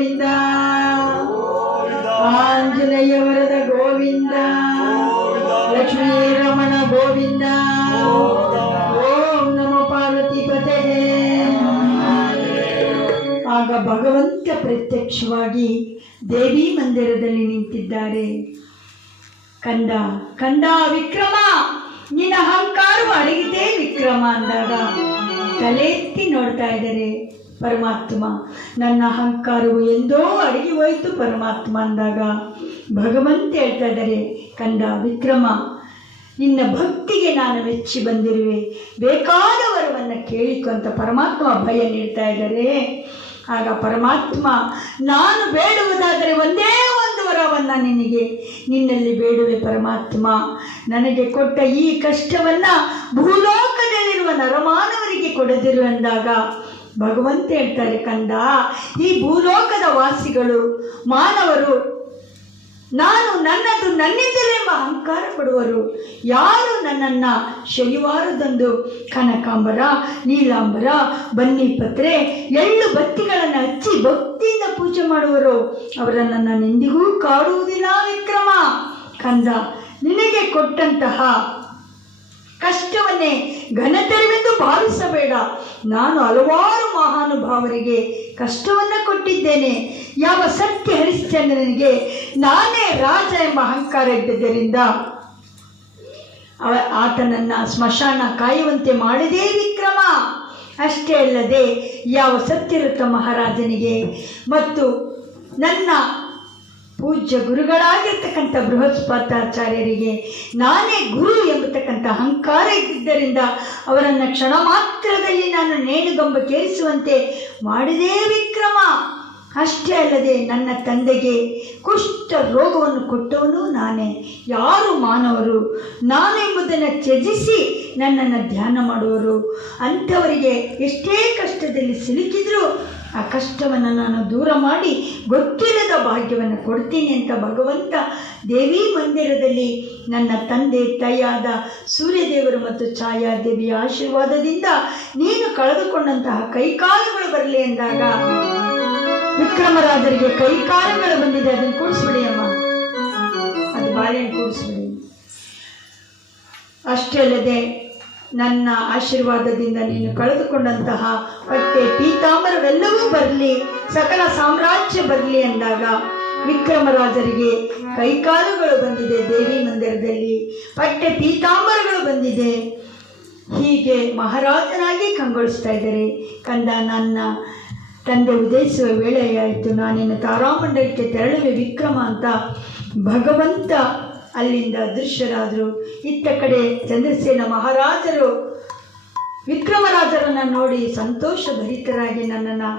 ಗೋವಿಂದ, ಆಂಜನೇಯ ವರದ ಗೋವಿಂದ, ಲಕ್ಷ್ಮೀ ರಮಣ ಗೋವಿಂದ. ಓಂ ನಮೋ ಪಾರ್ವತಿ ಪತೆ. ಆಗ ಭಗವಂತ ಪ್ರತ್ಯಕ್ಷವಾಗಿ ದೇವಿ ಮಂದಿರದಲ್ಲಿ ನಿಂತಿದ್ದಾರೆ. ಕಂದ ಕಂದ ವಿಕ್ರಮ, ನಿನ್ನ ಅಹಂಕಾರವು ಅಡಗಿದೆ ವಿಕ್ರಮ ಅಂದಾಗ ತಲೆ ಎತ್ತಿ ನೋಡ್ತಾ ಇದ್ದಾರೆ ಪರಮಾತ್ಮ. ನನ್ನ ಅಹಂಕಾರವು ಎಂದೋ ಅಡಗಿ ಹೋಯಿತು ಪರಮಾತ್ಮ ಅಂದಾಗ ಭಗವಂತ ಹೇಳ್ತಾ ಇದ್ದಾರೆ, ಕಂದ ವಿಕ್ರಮ, ನಿನ್ನ ಭಕ್ತಿಗೆ ನಾನು ಮೆಚ್ಚಿ ಬಂದಿರುವೆ, ಬೇಕಾದ ವರವನ್ನು ಕೇಳಿಕೊ ಅಂತ ಪರಮಾತ್ಮ ಭಯ ನೀಡ್ತಾ ಇದ್ದಾರೆ. ಆಗ ಪರಮಾತ್ಮ, ನಾನು ಬೇಡುವುದಾದರೆ ಒಂದೇ ಒಂದು ವರವನ್ನು ನಿನ್ನಲ್ಲಿ ಬೇಡುವೆ ಪರಮಾತ್ಮ. ನನಗೆ ಕೊಟ್ಟ ಈ ಕಷ್ಟವನ್ನು ಭೂಲೋಕದಲ್ಲಿರುವ ನರಮಾನವರಿಗೆ ಕೊಡದಿರು ಅಂದಾಗ ಭಗವಂತ ಹೇಳ್ತಾರೆ, ಕಂದ, ಈ ಭೂಲೋಕದ ವಾಸಿಗಳು ಮಾನವರು ನಾನು ನನ್ನದು ನನ್ನಿಂದಲೇ ಎಂಬ ಅಹಂಕಾರ ಪಡುವರು. ಯಾರು ನನ್ನನ್ನು ಶನಿವಾರದಂದು ಕನಕಾಂಬರ, ನೀಲಾಂಬರ, ಬನ್ನಿಪತ್ರೆ, ಎಳ್ಳು ಬತ್ತಿಗಳನ್ನು ಹಚ್ಚಿ ಭಕ್ತಿಯಿಂದ ಪೂಜೆ ಮಾಡುವರು, ಅವರನ್ನು ನಾನು ಎಂದಿಗೂ ಕಾಡುವುದಿಲ್ಲ ವಿಕ್ರಮ. ಕಂದ, ನಿನಗೆ ಕೊಟ್ಟಂತಹ ಕಷ್ಟವನ್ನೇ ಘನತೆರೆವೆಂದು ಭಾವಿಸಬೇಡ. ನಾನು ಹಲವಾರು ಮಹಾನುಭಾವರಿಗೆ ಕಷ್ಟವನ್ನು ಕೊಟ್ಟಿದ್ದೇನೆ. ಯಾವ ಸತ್ಯ ಹರಿಶ್ಚಂದ್ರನಿಗೆ ನಾನೇ ರಾಜ ಎಂಬ ಅಹಂಕಾರ ಇದ್ದದ್ದರಿಂದ ಆತನನ್ನು ಸ್ಮಶಾನ ಕಾಯುವಂತೆ ಮಾಡಿದೇ ವಿಕ್ರಮ. ಅಷ್ಟೇ ಅಲ್ಲದೆ ಯಾವ ಸತ್ಯವ್ರತ ಮಹಾರಾಜನಿಗೆ ಮತ್ತು ನನ್ನ ಪೂಜ್ಯ ಗುರುಗಳಾಗಿರ್ತಕ್ಕಂಥ ಬೃಹಸ್ಪತಾಚಾರ್ಯರಿಗೆ ನಾನೇ ಗುರು ಎಂಬತಕ್ಕಂಥ ಅಹಂಕಾರ ಇದ್ದಿದ್ದರಿಂದ ಅವರನ್ನು ಕ್ಷಣ ಮಾತ್ರದಲ್ಲಿ ನಾನು ನೇಣುಗಂಬಕ್ಕೇರಿಸುವಂತೆ ಮಾಡಿದೇ ವಿಕ್ರಮ. ಅಷ್ಟೇ ಅಲ್ಲದೆ ನನ್ನ ತಂದೆಗೆ ಕುಷ್ಠ ರೋಗವನ್ನು ಕೊಟ್ಟವನು ನಾನೇ. ಯಾರು ಮಾನವರು ನಾನು ಎಂಬುದನ್ನು ತ್ಯಜಿಸಿ ನನ್ನನ್ನು ಧ್ಯಾನ ಮಾಡುವರು, ಅಂಥವರಿಗೆ ಎಷ್ಟೇ ಕಷ್ಟದಲ್ಲಿ ಸಿಲುಕಿದರೂ ಆ ಕಷ್ಟವನ್ನು ನಾನು ದೂರ ಮಾಡಿ ಗೊತ್ತಿಲ್ಲದ ಭಾಗ್ಯವನ್ನು ಕೊಡ್ತೀನಿ ಅಂತ ಭಗವಂತ ದೇವಿ ಮಂದಿರದಲ್ಲಿ ನನ್ನ ತಂದೆ ತಾಯಿಯಾದ ಸೂರ್ಯದೇವರು ಮತ್ತು ಛಾಯಾದೇವಿಯ ಆಶೀರ್ವಾದದಿಂದ ನೀನು ಕಳೆದುಕೊಂಡಂತಹ ಕೈಕಾಲುಗಳು ಬರಲಿ ಎಂದಾಗ ವಿಕ್ರಮರಾಜರಿಗೆ ಕೈಕಾಲುಗಳು ಬಂದಿದೆ. ಅದನ್ನು ಕೂಡಿಸ್ಬಿಡಿ ಅಮ್ಮ, ಅದು ಬಾಳೆಹಣ್ಣು ಕೂಡಿಸ್ಬಿಡಿ. ಅಷ್ಟೇ ಅಲ್ಲದೆ ನನ್ನ ಆಶೀರ್ವಾದದಿಂದ ನೀನು ಕಳೆದುಕೊಂಡಂತಹ ಪಟ್ಟೆ ಪೀತಾಂಬರವೆಲ್ಲವೂ ಬರಲಿ, ಸಕಲ ಸಾಮ್ರಾಜ್ಯ ಬರಲಿ ಎಂದಾಗ ವಿಕ್ರಮರಾಜರಿಗೆ ಕೈಕಾಲುಗಳು ಬಂದಿದೆ, ದೇವಿ ಮಂದಿರದಲ್ಲಿ ಪಟ್ಟೆ ಪೀತಾಂಬರಗಳು ಬಂದಿದೆ. ಹೀಗೆ ಮಹಾರಾಜನಾಗಿ ಕಂಗೊಳಿಸ್ತಾ ಇದ್ದಾರೆ. ಕಂದ, ನನ್ನ ತಂದೆ ಉದಯಿಸುವ ವೇಳೆಯಾಯಿತು, ನಾನಿನ್ನು ತಾರಾಮಂಡಲಕ್ಕೆ ತೆರಳುವೆ ವಿಕ್ರಮ ಅಂತ ಭಗವಂತ ಅಲ್ಲಿಂದ ಅದೃಶ್ಯರಾದರು. ಇತ್ತ ಕಡೆ ಚಂದ್ರಸೇನ ಮಹಾರಾಜರು ವಿಕ್ರಮರಾಜರನ್ನು ನೋಡಿ ಸಂತೋಷ ಭರಿತರಾಗಿ ನನ್ನನ್ನು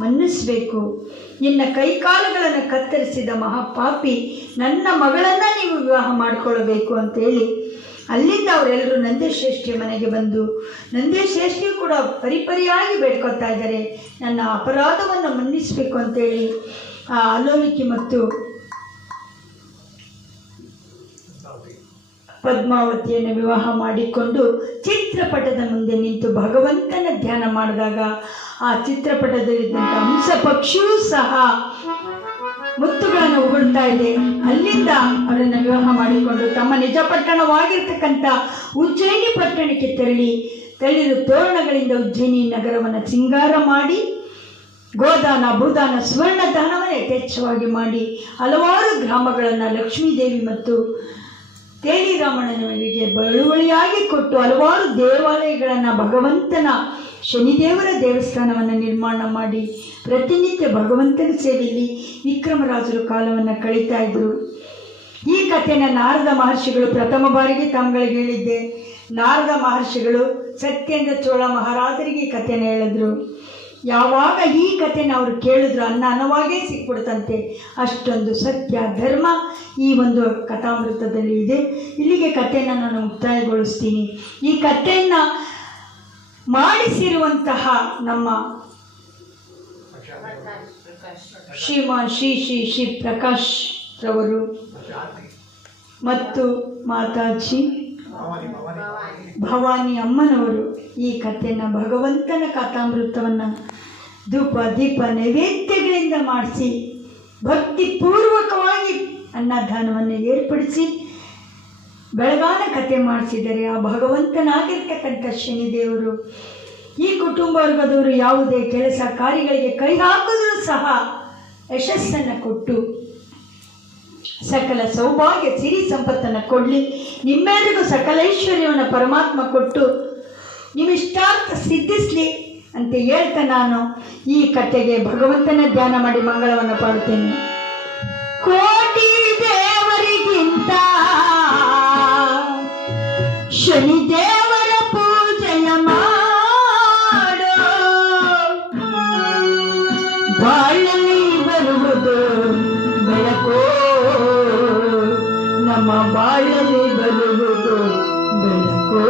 ಮನ್ನಿಸಬೇಕು, ನಿನ್ನ ಕೈಕಾಲುಗಳನ್ನು ಕತ್ತರಿಸಿದ ಮಹಾಪಾಪಿ ನನ್ನ ಮಗಳನ್ನು ನೀವು ವಿವಾಹ ಮಾಡಿಕೊಳ್ಳಬೇಕು ಅಂತೇಳಿ ಅಲ್ಲಿಂದ ಅವರೆಲ್ಲರೂ ನಂದಿಶ್ರೇಷ್ಠಿಯ ಮನೆಗೆ ಬಂದು ನಂದಿಶ್ರೇಷ್ಠಿಯು ಕೂಡ ಪರಿಪರಿಯಾಗಿ ಬೇಡ್ಕೊತಾ ಇದ್ದಾರೆ, ನನ್ನ ಅಪರಾಧವನ್ನು ಮನ್ನಿಸಬೇಕು ಅಂತೇಳಿ ಆ ಅಲೋಲಿಕೆ ಮತ್ತು ಪದ್ಮಾವತಿಯನ್ನು ವಿವಾಹ ಮಾಡಿಕೊಂಡು ಚಿತ್ರಪಟದ ಮುಂದೆ ನಿಂತು ಭಗವಂತನ ಧ್ಯಾನ ಮಾಡಿದಾಗ ಆ ಚಿತ್ರಪಟದಲ್ಲಿದ್ದಂಥ ಹಂಸ ಪಕ್ಷಿಯೂ ಸಹ ಮುತ್ತುಗಳನ್ನು ಉಗುಳ್ತಾ ಇದೆ. ಅಲ್ಲಿಂದ ಅವರನ್ನು ವಿವಾಹ ಮಾಡಿಕೊಂಡು ತಮ್ಮ ನಿಜ ಪಟ್ಟಣವಾಗಿರ್ತಕ್ಕಂಥ ಉಜ್ಜಯಿನಿ ಪಟ್ಟಣಕ್ಕೆ ತೆರಳಿರು ತೋರಣಗಳಿಂದ ಉಜ್ಜಯಿನಿ ನಗರವನ್ನು ಸಿಂಗಾರ ಮಾಡಿ ಗೋದಾನ ಭೂದಾನ ಸುವರ್ಣ ದಾನವನ್ನು ಯಥೇಚ್ಛವಾಗಿ ಮಾಡಿ ಹಲವಾರು ಗ್ರಾಮಗಳನ್ನು ಲಕ್ಷ್ಮೀದೇವಿ ಮತ್ತು ತೇಲಿರಾಮಣ್ಣನವರಿಗೆ ಬಳುವಳಿಯಾಗಿ ಕೊಟ್ಟು ಹಲವಾರು ದೇವಾಲಯಗಳನ್ನು ಭಗವಂತನ ಶನಿದೇವರ ದೇವಸ್ಥಾನವನ್ನು ನಿರ್ಮಾಣ ಮಾಡಿ ಪ್ರತಿನಿತ್ಯ ಭಗವಂತನ ಸೇವೆಯಲ್ಲಿ ವಿಕ್ರಮರಾಜರು ಕಾಲವನ್ನು ಕಳೀತಾ ಇದ್ದರು. ಈ ಕಥೆಯನ್ನು ನಾರದ ಮಹರ್ಷಿಗಳು ಪ್ರಥಮ ಬಾರಿಗೆ ತಮ್ಮಗಳಿಗೆ ಹೇಳಿದ್ದೆ. ನಾರದ ಮಹರ್ಷಿಗಳು ಸತ್ಯೇಂದ್ರ ಚೋಳ ಮಹಾರಾಜರಿಗೆ ಈ ಕಥೆಯನ್ನು ಹೇಳಿದ್ರು. ಯಾವಾಗ ಈ ಕಥೆನ ಅವರು ಕೇಳಿದ್ರು ಅನ್ನವಾಗೇ ಸಿಕ್ಬಿಡ್ತಂತೆ. ಅಷ್ಟೊಂದು ಸತ್ಯ ಧರ್ಮ ಈ ಒಂದು ಕಥಾಮೃತದಲ್ಲಿ ಇದೆ. ಇಲ್ಲಿಗೆ ಕಥೆಯನ್ನು ನಾನು ಮುಕ್ತಾಯಗೊಳಿಸ್ತೀನಿ. ಈ ಕಥೆಯನ್ನು ಮಾಡಿಸಿರುವಂತಹ ನಮ್ಮ ಶ್ರೀ ಪ್ರಕಾಶ್ ರವರು ಮತ್ತು ಮಾತಾಜಿ ಭವಾನಿ ಅಮ್ಮನವರು ಈ ಕಥೆಯನ್ನು ಭಗವಂತನ ಕಥಾಮೃತವನ್ನು ಧೂಪ ದೀಪ ನೈವೇದ್ಯಗಳಿಂದ ಮಾಡಿಸಿ ಭಕ್ತಿಪೂರ್ವಕವಾಗಿ ಅನ್ನದಾನವನ್ನು ಏರ್ಪಡಿಸಿ ಬೆಳಗಾನ ಕತೆ ಮಾಡಿಸಿದರೆ ಆ ಭಗವಂತನಾಗಿರ್ತಕ್ಕಂಥ ಶನಿದೇವರು ಈ ಕುಟುಂಬ ವರ್ಗದವರು ಯಾವುದೇ ಕೆಲಸ ಕಾರ್ಯಗಳಿಗೆ ಕೈ ಹಾಕಿದ್ರೂ ಸಹ ಯಶಸ್ಸನ್ನು ಕೊಟ್ಟು ಸಕಲ ಸೌಭಾಗ್ಯ ಸಿರಿ ಸಂಪತ್ತನ್ನು ಕೊಡಲಿ. ನಿಮ್ಮೆಲ್ಲರಿಗೂ ಸಕಲ ಐಶ್ವರ್ಯವನ್ನು ಪರಮಾತ್ಮ ಕೊಟ್ಟು ನಿಮ್ಮ ಇಷ್ಟಾರ್ಥ ಸಿದ್ಧಿಸಲಿ ಅಂತ ಹೇಳ್ತಾ ನಾನು ಈ ಕಥೆಗೆ ಭಗವಂತನ ಧ್ಯಾನ ಮಾಡಿ ಮಂಗಳವನ್ನು ಪಾಡುತ್ತೇನೆ. ಕೋಟಿ ದೇವರಿಗಿಂತ ಶನಿದೇವರ ಪೂಜೆಯ ಮಾಡೋ, ಬಾಳಲ್ಲಿ ಬರುವುದು ಬೆಳಕೋ, ನಮ್ಮ ಬಾಳಲ್ಲಿ ಬರುವುದು ಬೆಳಕೋ.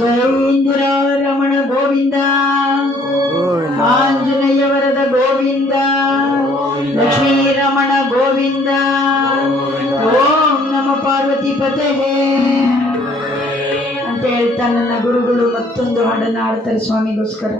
ಜೈಂದ್ರ ರಮಣ ಗೋವಿಂದ, ಆಂಜನೇಯ ವರದ ಗೋವಿಂದ, ಲಕ್ಷ್ಮೀ ರಮಣ ಗೋವಿಂದ. ಓಂ ನಮ ಪಾರ್ವತಿ ಪತೆಗೆ ಅಂತ ಹೇಳ್ತಾ ನನ್ನ ಗುರುಗಳು ಮತ್ತೊಂದು ಹಾಡನ್ನು ಹಾಡ್ತಾರೆ ಸ್ವಾಮಿಗೋಸ್ಕರ.